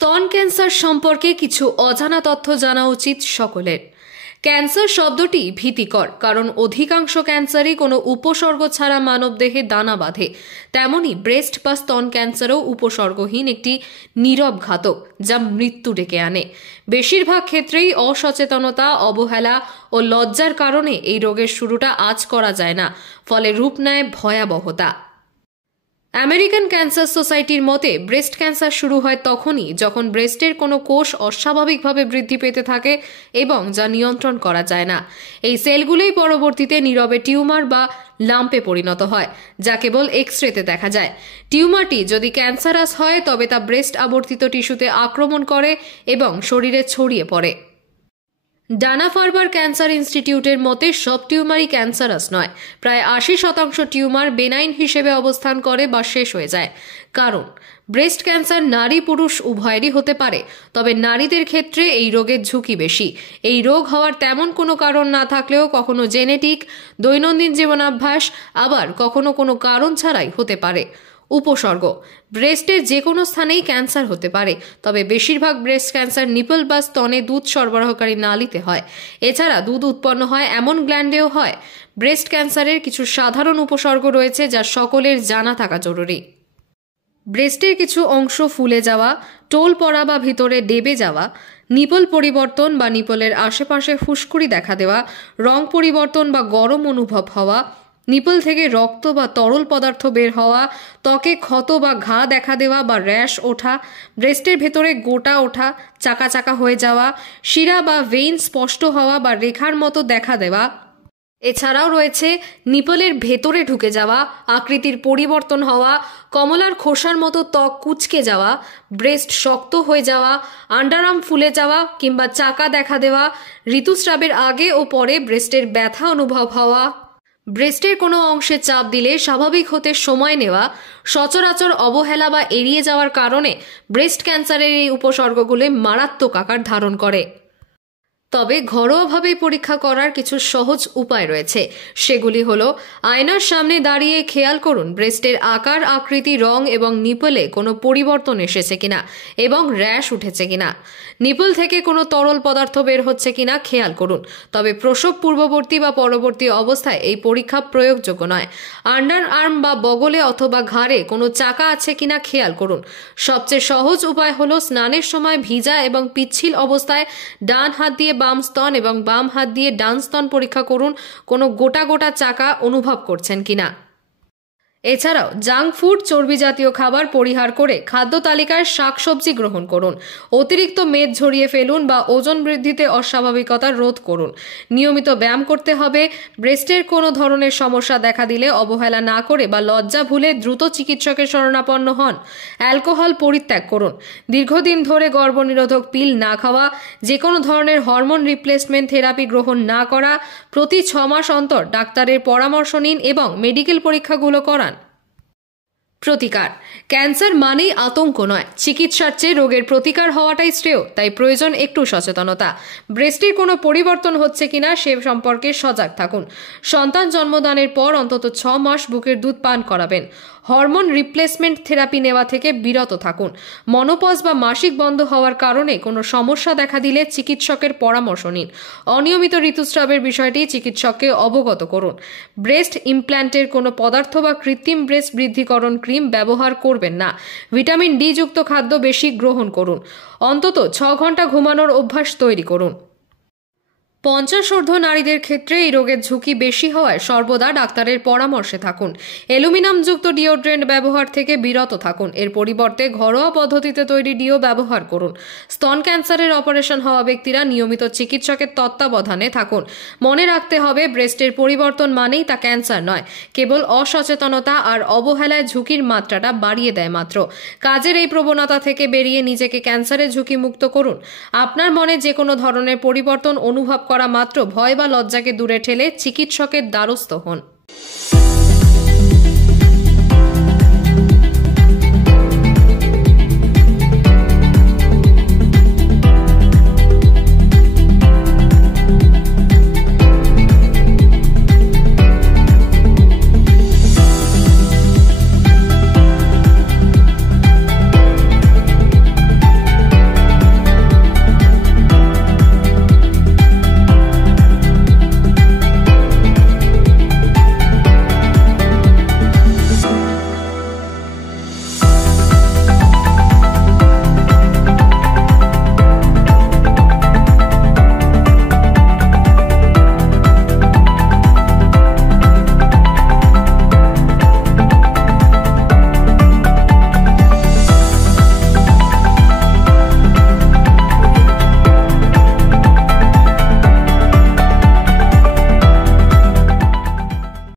স্তন ক্যান্সার সম্পর্কে কিছু অজানা তথ্য জানা উচিত সকলের। ক্যান্সার শব্দটি ভীতিকর, কারণ অধিকাংশ ক্যান্সারই কোনো উপসর্গ ছাড়া মানবদেহে দানা বাঁধে। তেমনি ব্রেস্ট বা স্তন ক্যান্সারও উপসর্গহীন একটি নীরব ঘাতক, যা মৃত্যু ডেকে আনে। বেশিরভাগ ক্ষেত্রেই অসচেতনতা, অবহেলা ও লজ্জার কারণে এই রোগের শুরুটা আঁচ করা যায় না, ফলে রূপ নেয় ভয়াবহতা। আমেরিকান ক্যান্সার সোসাইটির মতে ব্রেস্ট ক্যান্সার শুরু হয় তখনই যখন ব্রেস্টের কোনো কোষ অস্বাভাবিকভাবে বৃদ্ধি পেতে থাকে এবং যা নিয়ন্ত্রণ করা যায় না। এই সেলগুলোই পরবর্তীতে নীরবে টিউমার বা লাম্পে পরিণত হয়, যা কেবল এক্স-রেতে দেখা যায়। টিউমারটি যদি ক্যান্সারাস হয় তবে তা ব্রেস্ট আবর্তিত টিস্যুতে আক্রমণ করে এবং শরীরে ছড়িয়ে পড়ে। ডানা ফারবার ক্যান্সার ইনস্টিটিউটের মতে সব টিউমারই ক্যান্সারাস নয়। প্রায় 80% টিউমার বেনাইন হিসেবে অবস্থান করে বা শেষ হয়ে যায়। কারণ ব্রেস্ট ক্যান্সার নারী পুরুষ উভয়েরই হতে পারে, তবে নারীদের ক্ষেত্রে এই রোগের ঝুঁকি বেশি। এই রোগ হওয়ার তেমন কোনো কারণ না থাকলেও কখনো জেনেটিক, দৈনন্দিন জীবনাভ্যাস, আবার কখনো কোনো কারণ ছাড়াই হতে পারে। উপসর্গ: ব্রেস্টের যে কোনো স্থানেই ক্যান্সার হতে পারে, তবে বেশিরভাগ ব্রেস্ট ক্যান্সার নিপল বা স্তনে দুধ সরবরাহকারী নালীতে হয়। এছাড়া দুধ উৎপন্ন হয় এমন গ্ল্যান্ডেও হয়। ব্রেস্ট ক্যান্সারের কিছু সাধারণ উপসর্গ রয়েছে যা সকলের জানা থাকা জরুরি। ব্রেস্টের কিছু অংশ ফুলে যাওয়া, টোল পড়া বা ভিতরে ডেবে যাওয়া, নিপল পরিবর্তন বা নিপলের আশেপাশে ফুসকুড়ি দেখা দেওয়া, রং পরিবর্তন বা গরম অনুভব হওয়া, নিপল থেকে রক্ত বা তরল পদার্থ বের হওয়া, ত্বকে ক্ষত বা ঘা দেখা দেওয়া বা র্যাশ ওঠা, ব্রেস্টের ভেতরে গোটা ওঠা, চাকা চাকা হয়ে যাওয়া, শিরা বা ভেইন স্পষ্ট হওয়া বা রেখার মতো দেখা দেওয়া। এছাড়াও রয়েছে নিপলের ভেতরে ঢুকে যাওয়া, আকৃতির পরিবর্তন হওয়া, কমলার খোসার মতো ত্বক কুঁচকে যাওয়া, ব্রেস্ট শক্ত হয়ে যাওয়া, আন্ডারআর্ম ফুলে যাওয়া কিংবা চাকা দেখা দেওয়া, ঋতুস্রাবের আগে ও পরে ব্রেস্টের ব্যথা অনুভব হওয়া, ব্রেস্টের কোনো অংশে চাপ দিলে স্বাভাবিক হতে সময় নেওয়া, সচরাচর অবহেলা বা এড়িয়ে যাওয়ার কারণে ব্রেস্ট ক্যান্সারের এই উপসর্গগুলি মারাত্মক আকার ধারণ করে। তবে ঘরোয়াভাবে পরীক্ষা করার কিছু সহজ উপায় রয়েছে। সেগুলি হলো: আয়নার সামনে দাঁড়িয়ে খেয়াল করুন ব্রেস্টের আকার, আকৃতি, রং এবং নিপলে কোনো পরিবর্তন এসেছে কিনা এবং র্যাশ উঠেছে কিনা। নিপল থেকে কোনো তরল পদার্থ বের হচ্ছে কিনা খেয়াল করুন। তবে প্রসব পূর্ববর্তী বা পরবর্তী অবস্থায় এই পরীক্ষা প্রয়োগযোগ্য নয়। আন্ডার আর্ম বা বগলে অথবা ঘাড়ে কোনো চাকা আছে কিনা খেয়াল করুন। সবচেয়ে সহজ উপায় হলো স্নানের সময় ভিজা এবং পিচ্ছিল অবস্থায় ডান হাত দিয়ে বাম স্তন এবং বাম হাত দিয়ে ডান স্তন পরীক্ষা করুন কোনো গোটা গোটা চাকা অনুভব করছেন কিনা। এছাড়াও জাঙ্ক ফুড, চর্বি জাতীয় খাবার পরিহার করে খাদ্য তালিকায় শাকসবজি গ্রহণ করুন। অতিরিক্ত মেদ ঝরিয়ে ফেলুন বা ওজন বৃদ্ধিতে অস্বাভাবিকতা রোধ করুন। নিয়মিত ব্যায়াম করতে হবে। ব্রেস্টের কোনো ধরনের সমস্যা দেখা দিলে অবহেলা না করে বা লজ্জা ভুলে দ্রুত চিকিৎসকের শরণাপন্ন হন। অ্যালকোহল পরিত্যাগ করুন। দীর্ঘদিন ধরে গর্ভনিরোধক পিল না খাওয়া, যে কোনো ধরনের হরমোন রিপ্লেসমেন্ট থেরাপি গ্রহণ না করা, প্রতি 6 মাস অন্তর ডাক্তারের পরামর্শ নিন এবং মেডিকেল পরীক্ষাগুলো করান। প্রতিকার: ক্যান্সার মানেই আতঙ্ক নয়, চিকিৎসার চেয়ে রোগের প্রতিকার হওয়াটাই শ্রেয়। তাই প্রয়োজন একটু সচেতনতা। ব্রেস্টের কোনো পরিবর্তন হচ্ছে কিনা সে সম্পর্কে সজাগ থাকুন। সন্তান জন্মদানের পর অন্তত 6 মাস বুকের দুধ পান করাবেন। হরমোন রিপ্লেসমেন্ট থেরাপি নেওয়া থেকে বিরত থাকুন। মনোপজ বা মাসিক বন্ধ হওয়ার কারণে কোনো সমস্যা দেখা দিলে চিকিৎসকের পরামর্শ নিন। অনিয়মিত ঋতুস্রাবের বিষয়টি চিকিৎসককে অবগত করুন। ব্রেস্ট ইমপ্ল্যান্টের কোনো পদার্থ বা কৃত্রিম ব্রেস্ট বৃদ্ধিকরণ ক্রিম ব্যবহার করবেন না। ভিটামিন ডি যুক্ত খাদ্য বেশি গ্রহণ করুন। অন্তত 6 ঘন্টা ঘুমানোর অভ্যাস তৈরি করুন। 50 ঊর্ধ্ব নারীদের ক্ষেত্রে এই রোগের ঝুঁকি বেশি হওয়ায় সর্বদা ডাক্তারের পরামর্শে থাকুন। অ্যালুমিনিয়ামযুক্ত ডিওড্রেন্ট ব্যবহার থেকে বিরত থাকুন। এর পরিবর্তে ঘরোয়া পদ্ধতিতে তৈরি ডিও ব্যবহার করুন। স্তন ক্যান্সারের অপারেশন হওয়া ব্যক্তিরা নিয়মিত চিকিৎসকের তত্ত্বাবধানে থাকুন। মনে রাখতে হবে, ব্রেস্টের পরিবর্তন মানেই তা ক্যান্সার নয়। কেবল অসচেতনতা আর অবহেলায় ঝুঁকির মাত্রাটা বাড়িয়ে দেয় মাত্র। কাজের এই প্রবণতা থেকে বেরিয়ে নিজেকে ক্যান্সারের ঝুঁকি মুক্ত করুন। আপনার মনে যে কোনো ধরনের পরিবর্তন অনুভব করা মাত্র ভয় বা লজ্জাকে দূরে ঠেলে চিকিৎসকের দ্বারস্থ হন।